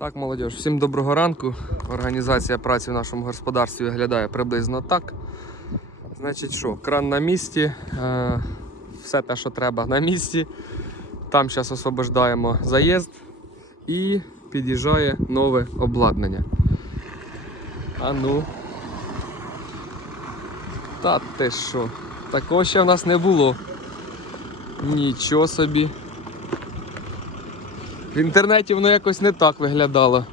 Так, молодь, всім доброго ранку. Організація праці в нашому господарстві виглядає приблизно так. Значить, що, кран на місці, е, все те, що треба на місці. Там зараз освобождаємо заїзд і під'їжджає нове обладнання. А ну. Та ти що? Такого ще в нас не було. Нічого собі. В інтернеті воно якось не так виглядало.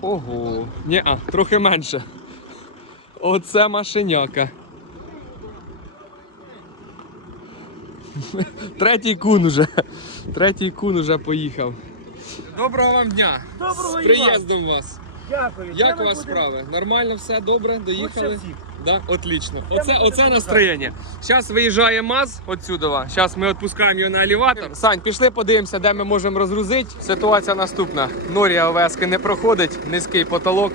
Ого. Ні, а, трохи менше. Оце машиняка. Третій кун уже. Третій кун уже поїхав. Доброго вам дня! Доброго З приїздом вас! Дякую. Як у вас справи? Нормально все, добре, доїхали? Да, отлично. Оце, оце настроєння. Зараз виїжджає МАЗ отсюда. Зараз ми відпускаємо його на елеватор. Сань, пішли подивимося, де ми можемо розгрузити. Ситуація наступна. Норі ОВСки не проходить, низький потолок.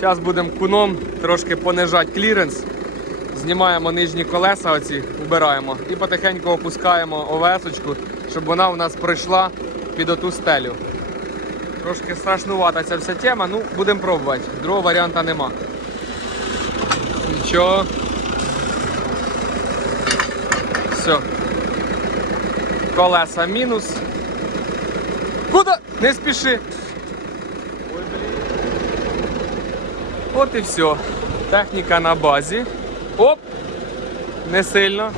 Зараз будемо куном трошки понижати кліренс. Знімаємо нижні колеса, оці убираємо і потихеньку опускаємо ОВС-очку, щоб вона у нас пройшла під оту стелю. Трошки страшнувата ця вся тема, ну будемо пробувати. Другого варіанта нема. Нічого. Все. Колеса мінус. Куди? Не спіши. От і все. Техніка на базі. Оп! Не сильно.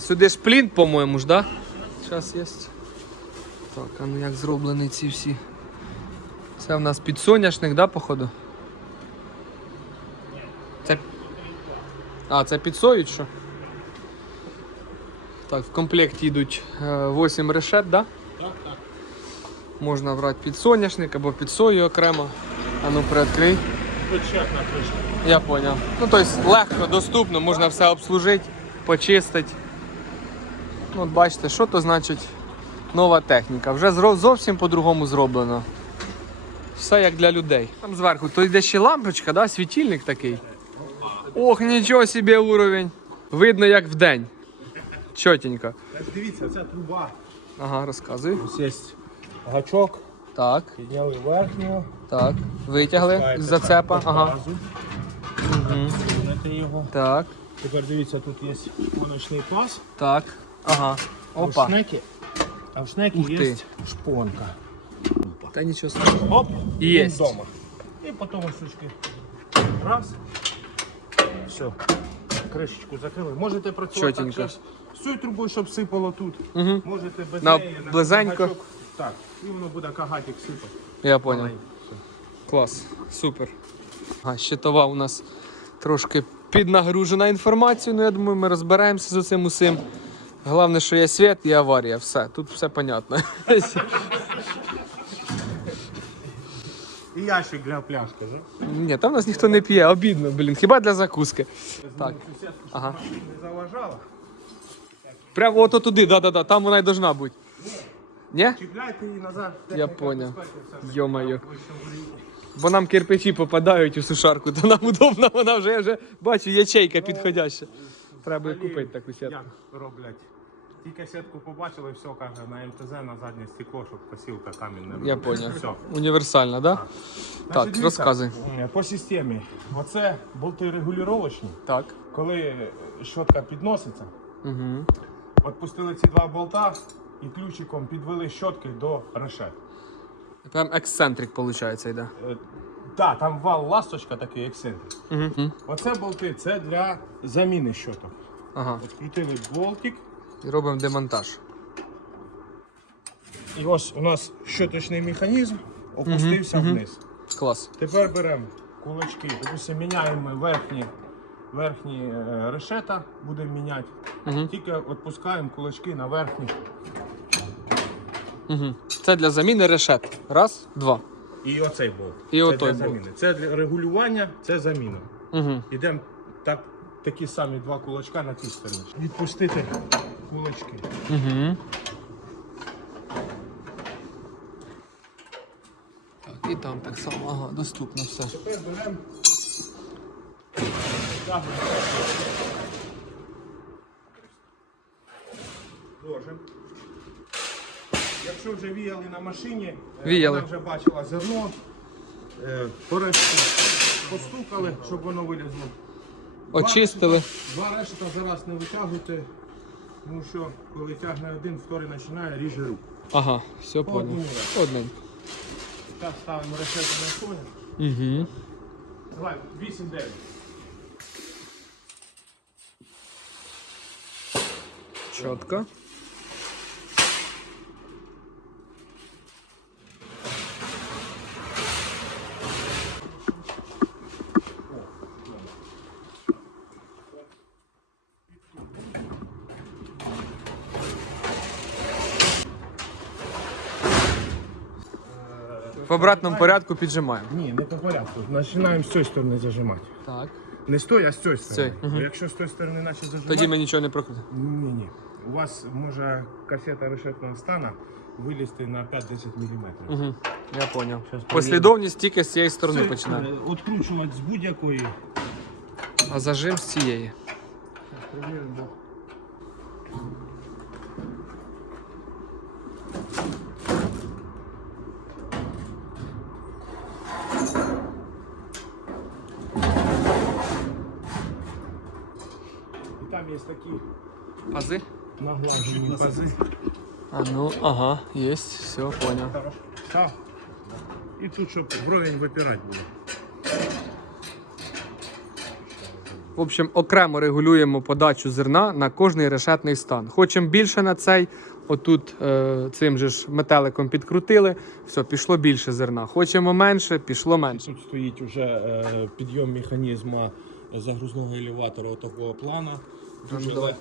Сюди ж плінт, по-моєму ж, да? Зараз є. Так, а ну як зроблені ці всі. Це в нас підсоняшник, да, походу? Це... А, це під сою, що? Так, в комплекті йдуть е, 8 решет, да? Так, так. Можна брати під соняшник або під сою окремо. А ну приоткрий. Я понял. Ну, то есть легко, доступно, можна все обслужити, почистити. Ну, от бачите, що то значить нова техніка. Вже зовсім по-другому зроблено. Все як для людей. Там зверху, то йде ще лампочка, да? світильник такий. Ох, нічого собі уровень. Видно, як вдень. Чотенько. Дивіться, це труба. Ага, розказуй. Ось є гачок, Так, підняли верхнього. так. Витягли з зацепа. Ага. Зняти його. Так, Тепер дивіться, тут є гоночний клас. так. Ага. А в Опа. шнекі, а в шнекі Ух ти. є шпонка. Та нічого страшного. Оп, і він вдома. І потім ось сучки. Раз. Все. Кришечку закрили. Можете працювати так Чотенько. щас з цією трубою, щоб сипало тут. Угу. Можете без На неї близенько. гачок. Так, і воно буде кагатик сипати. Я понял. Клас, супер. А щитова у нас трошки піднагружена інформацією, ну я думаю, ми розберемося з цим усім. Головне, що є світ і аварія. Все, тут все понятно. І ящик для пляшки, да? Ні, там нас ніхто не п'є, обідно, блін, хіба для закуски. Так. Ага. не заважала. Прямо ото туди, да-да-да, там вона й должна бути. Ні? Чіпляйте її назад. Я поняв. Йо-моє. Бо нам кирпичі попадають у сушарку, то нам удобно, вона вже, я вже бачу, ячейка підходяща. Треба і купити таку сітку. Як роблять? Тільки сітку побачили, все каже, на МТЗ на заднє стекло, щоб посілка камінь не Я робила. поняв. Все. Універсальна, да? Так, Значить, дивіться, розказуй. е, По системі. Оце болти регулювачні. Так. Коли щотка підноситься, Угу. відпустили ці два болта і ключиком підвели щотки до решет. Прям ексцентрик, виходить, йде. Е, Так, там вал ласточка такий ексцентрик. Угу. Оце болти це для заміни щоток. Ага. Відкрутили болтик. І робимо демонтаж. І ось у нас щоточний механізм опустився Мгм, мгм. вниз. Клас. Тепер беремо кулачки, допустим, міняємо верхні, верхні е, решета, будемо міняти. Угу. Тільки відпускаємо кулачки на верхні. Угу. Це для заміни решет. Раз, два. І оцей болт. І це отой для болт. заміни. Це для регулювання, це заміна. Угу. Ідемо так такі самі два кулачка на цій стороні. Відпустити кулачки. Угу. Так, і там так само, ага, доступно все. Тепер беремо. Ложимо. Якщо вже віяли на машині, е, Віяли. вона вже бачила зерно, е, порешті постукали, щоб воно вилізло. Очистили. Два решта зараз не витягуйте, тому що коли тягне один, вторий починає, ріже руку. Ага, все понял. Так ставимо решетку на соня. Угу. Давай, 8-9. Чітко. В обратному порядку піджимаємо. Ні, не по порядку. Починаємо з цієї сторони зажимати. Так. Не з тої, а з цієї сторони. Бо Якщо з тої сторони наче зажимати, Тоді ми нічого не прокрутимо. ні, ні. У вас може касета решетного стана вилізти на 5-10 мм. Угу. Я понял. Послідовність тільки з цієї сторони починаємо. Откручувати з будь-якої. А зажим з цієї. Перевіримо. Є такі Пази? наглажені пази. А ну, ага, есть, все, понял. Так. І тут, щоб вровень випирати було. В общем, окремо регулюємо подачу зерна на кожний решетний стан. Хочемо більше на цей, отут е, цим же ж метеликом підкрутили, все, пішло більше зерна. Хочемо менше, пішло менше. Тут стоїть вже е, підйом механізму загрузного елеватора такого плана. Дуже Ну, давай.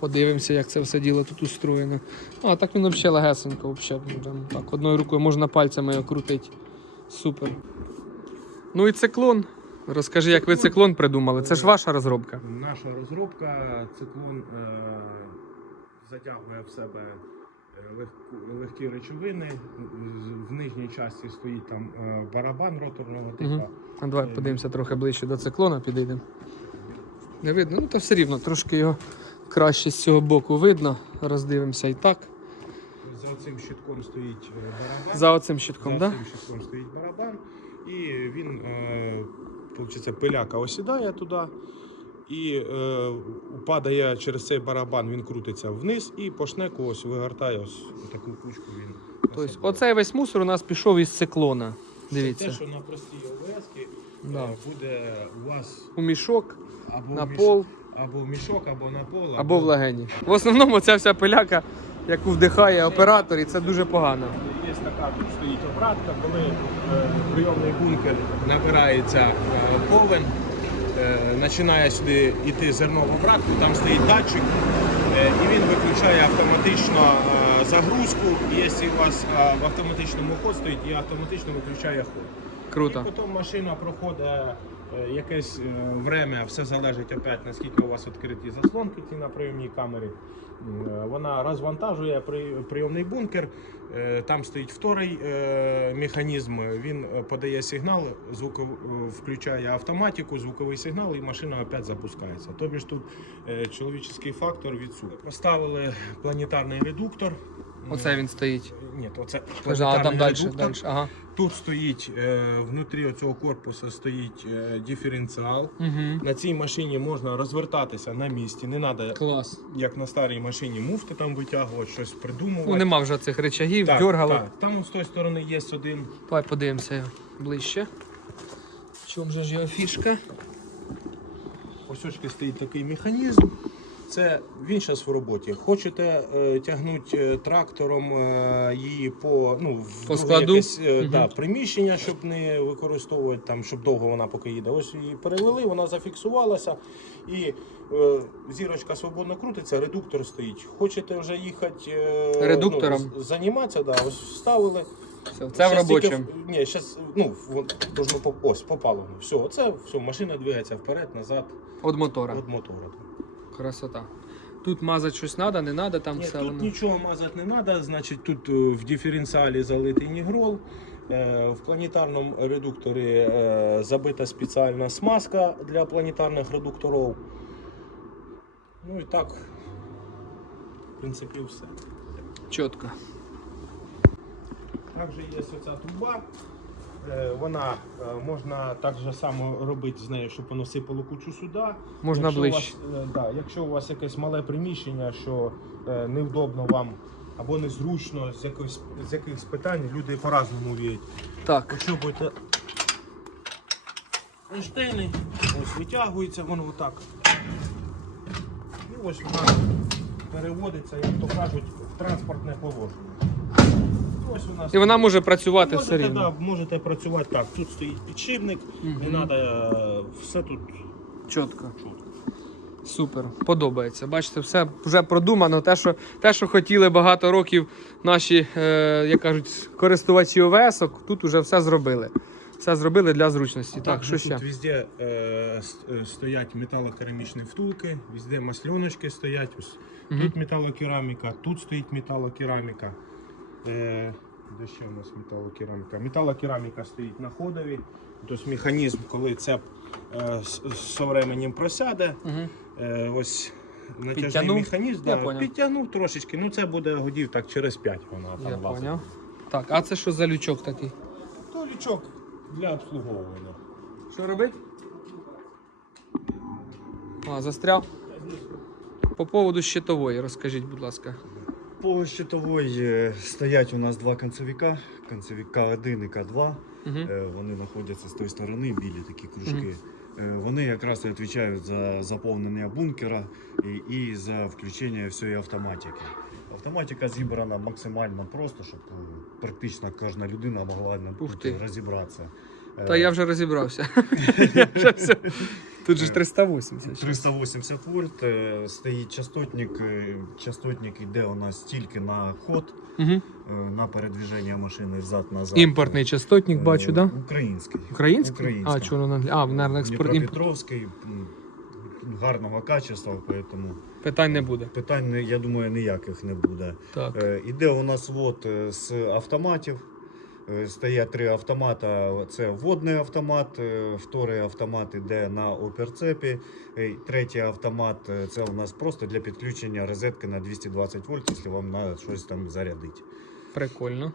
Подивимося, як це все діло тут устроєно. А так він взагалі легесенько, взагалі. Так, одною рукою можна пальцями його крутити. Супер. Ну і циклон. Розкажи, як ви циклон придумали? Це ж ваша розробка. Наша розробка циклон е, затягує в себе е, легкі речовини. В нижній часті стоїть там е, барабан роторного типу. А давай подивимося трохи ближче до циклона, підійдемо. Не видно, ну то все рівно, трошки його краще з цього боку видно. Роздивимося і так. За цим щитком стоїть е, барабан. За оцим щитком, За так? цим щитком стоїть барабан, і він, е, пиляка осідає туди. І е, падає через цей барабан, він крутиться вниз і по шнеку ось вигортає ось таку кучку він. Тобто, оцей весь мусор у нас пішов із циклона. Це те, що на простій ОВС Да. буде у вас У мішок, або, на в міш- пол або в мішок, або на пол, або в легені. В основному ця вся пиляка, яку вдихає оператор, і це дуже погано. Є така тут стоїть обратка, коли е, прийомний бункер набирається е, повен, е, починає сюди йти зерно в обратку, там стоїть датчик, е, і він виключає автоматично е, загрузку. І якщо у вас е, в автоматичному ход стоїть, і автоматично виключає ход. Круто. І потім машина проходить е, якесь е, время, все залежить опять, наскільки у вас відкриті заслонки ці на прийомній камері. Е, Вона розвантажує прийомний бункер. Там стоїть вторий механізм. Він подає сигнал, звуков... е, включає автоматику, звуковий сигнал, і машина опять запускається. Тобі тут чоловічий фактор відсутній. Поставили планетарний редуктор. Оце він стоїть. Ні, то це А там далі, далі. Ага. Тут стоїть е, внутрі цього корпусу стоїть е, диференціал. Угу. На цій машині можна розвертатися на місці. Не треба, Клас. як на старій машині, муфти там витягувати, щось придумувати. Ну, нема вже цих речагів, так, дьоргало. Так. Там з тої сторони є один. Давай подивимося його ближче. В чому же ж його фішка? Ось очки стоїть такий механізм. Це він зараз в роботі. Хочете е, тягнути е, трактором е, її по, ну, в По складу? якесь, е, Мгм. да, приміщення, щоб не використовувати, там, щоб довго вона поки їде. Ось її перевели, вона зафіксувалася і е, зірочка свободно крутиться, редуктор стоїть. Хочете вже їхати е, Редуктором? ну, займатися, да, ось вставили. Все, це в робочому. Ні, зараз, ну, должно ось, попало. Все, оце, все, машина двигається вперед, назад, От мотора. від мотора. Красота. Тут мазати щось треба, не треба, там Ні, все тут воно. нічого мазати не треба, значить тут е, в диференціалі залитий нігрол. е, В планетарному редукторі е, забита спеціальна смазка для планетарних редукторів. Ну і так, в принципі, все. Чітко. Також є оця труба. Е, Вона е, можна так же само робити з нею, щоб воно сипало кучу сюди. Можна якщо ближче. У вас, е, да, якщо у вас якесь мале приміщення, що невдобно вам або незручно з якихось, з якихось питань, люди по-разному віють. Так. Якщо будете кронштейни, ось витягується воно отак. І ось вона переводиться, як то кажуть, в транспортне положення. І Ось у нас І вона може працювати все Можете, рівно. да, можете працювати так. Тут стоїть підшипник, не треба все тут Чітко. Супер, подобається. Бачите, все вже продумано. Те, що, те, що хотіли багато років наші, е, як кажуть, користувачі ОВС, тут вже все зробили. Все зробили для зручності. Так, ну, що тут ще? везде е, с- е, стоять металокерамічні втулки, везде масльоночки стоять. Ось. Тут металокераміка, тут стоїть металокераміка. Е, де ще у нас металокераміка? Металокераміка стоїть на ходові. Тобто механізм, коли цеп е, з, временем просяде, Угу. ось натяжний Підтягнув? механізм, да, підтягнув трошечки. Ну це буде годів так через 5 вона там Я поняв. Так, а це що за лючок такий? То лічок для обслуговування. Що робить? А, застряв. По поводу щитової, розкажіть, будь ласка. По щитовой е, стоять у нас два концевика, концевик К1 і К2. Угу. Е, Вони знаходяться з тої сторони, білі такі кружки. Е, Вони якраз і відповідають за заповнення бункера і, і за включення всієї автоматики. Автоматика зібрана максимально просто, щоб практично кожна людина могла розібратися. Та я вже розібрався. Вже все. Тут же ж 380. 380 вольт, е, стоїть частотник. е, Частотник йде у нас тільки на ход. Угу. Е, на передвіження машини взад-назад. Імпортний частотник, Е, бачу, так? Да? Український. Український? Український. А, чого воно? А, наверное, експорт. Дніпропетровський, гарного качества, поэтому Питань не буде. питань, я думаю, ніяких не буде. Так. Е, Іде у нас вот е, з автоматів. Е, Стоять три автомата. Це водний автомат, е, вторий автомат іде на оперцепі. е, Третій автомат це у нас просто для підключення розетки на 220 вольт, якщо вам треба щось там зарядити. Прикольно.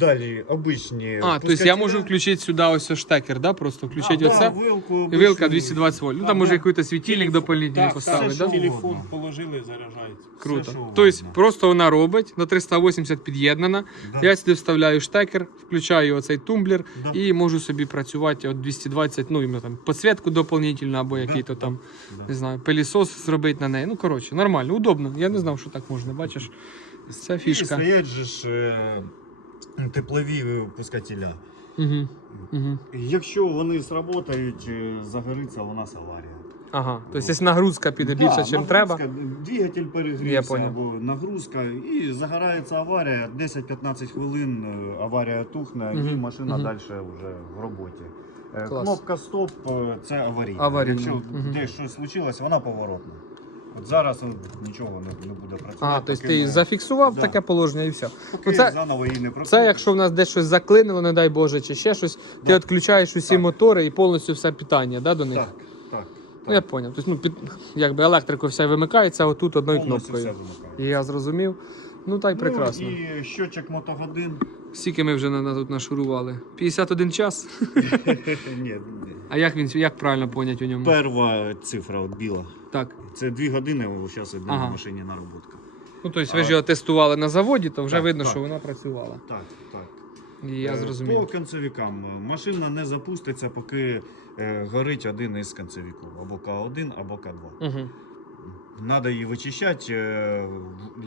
Далі обичні. А, тобто я можу включити сюди ось штекер, да? Просто включити оце. вилку, І вилка обичну. 220 вольт. Ну там Або може якийсь світильник дополнительний Так, поставити, все, да? що да? телефон Угодно. положили, заряджається. Круто. Все, що Тобто угодно. просто вона робить, на 380 під'єднана. Да. Я сюди вставляю штекер, включаю оцей тумблер Да. і можу собі працювати от 220, ну іменно там підсвітку доповнительну або який-то там, Да. не знаю, пилісос зробити на неї. Ну коротше, нормально, удобно. Я не знав, що так можна. Бачиш, це І фішка. стоять же ж е, теплові пускателя. Угу. Угу. Якщо вони сработають, е, загориться у нас аварія. Ага. Тобто, якщо нагрузка піде Да, більше, ніж треба. Двигатель перегрівся або нагрузка, і загорається аварія. 10-15 хвилин е, аварія тухне, і машина мгм. далі вже в роботі. Е, Клас. Кнопка стоп це аварійна. Аварійна, Якщо мгм. десь щось случилось, вона поворотна. От зараз е, нічого не, не буде працювати. А, тобто ти зафіксував Да. таке положення і все. поки Ну, це- заново її не Це якщо в нас десь щось заклинило, не дай Боже, чи ще щось, ти Да. відключаєш усі Так. мотори і повністю все питання да, до них. Так, так. Ну я зрозумів. Тобто, ну, під, якби електрику вся вимикається а отут одною Повністю кнопкою. все. І я зрозумів. Ну та й прекрасно. Ну, і щочок мотогодин. Скільки ми вже на, на тут нашурували? 51 час. Ні, А як він як правильно поняти у ньому? перша цифра от біла. Так. Це дві години, зараз йде Ага. на машині наработка. Ну тобто ви ж його тестували на заводі, то вже Так, видно, так. що вона працювала. Так, так. І я Е, зрозумів. По концевикам. Машина не запуститься, поки е, горить один із концевиків. Або К1, або К2. Угу. Надо її вичищати е,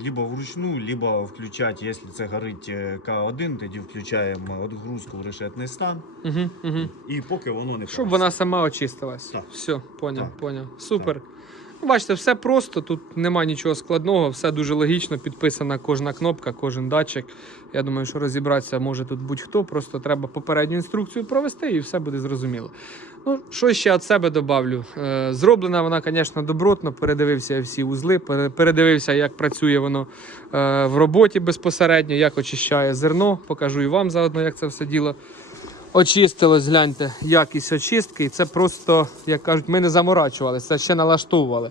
либо вручну, либо включати, якщо це горить е, К1, тоді включаємо відгрузку в решетний стан. Угу, угу. І поки воно не Щоб красить. вона сама очистилась. Так. Все, поняв, Так. поняв. Супер. Бачите, все просто, тут нема нічого складного, все дуже логічно, підписана кожна кнопка, кожен датчик. Я думаю, що розібратися може тут будь-хто, просто треба попередню інструкцію провести і все буде зрозуміло. Ну, що ще від себе добавлю? Е, зроблена вона, звісно, добротно. Передивився всі узли, передивився, як працює воно е, в роботі безпосередньо, як очищає зерно. Покажу і вам заодно, як це все діло очистилось. Гляньте, якість очистки. І це просто, як кажуть, ми не заморачувалися, ще налаштовували.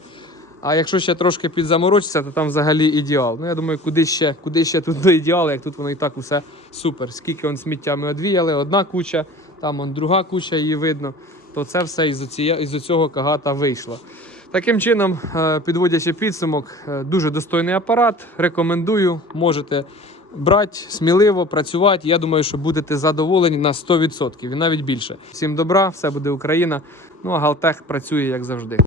А якщо ще трошки підзаморочитися, то там взагалі ідеал. Ну я думаю, куди ще, куди ще тут до ідеалу, як тут воно і так усе супер. Скільки он сміття ми одвіяли, одна куча, там он друга куча, її видно. То це все із, із цього кагата вийшло. Таким чином, е, підводячи підсумок, е, дуже достойний апарат. Рекомендую, можете брати сміливо, працювати. Я думаю, що будете задоволені на 100% і навіть більше. Всім добра, все буде Україна. Ну а Галтех працює як завжди.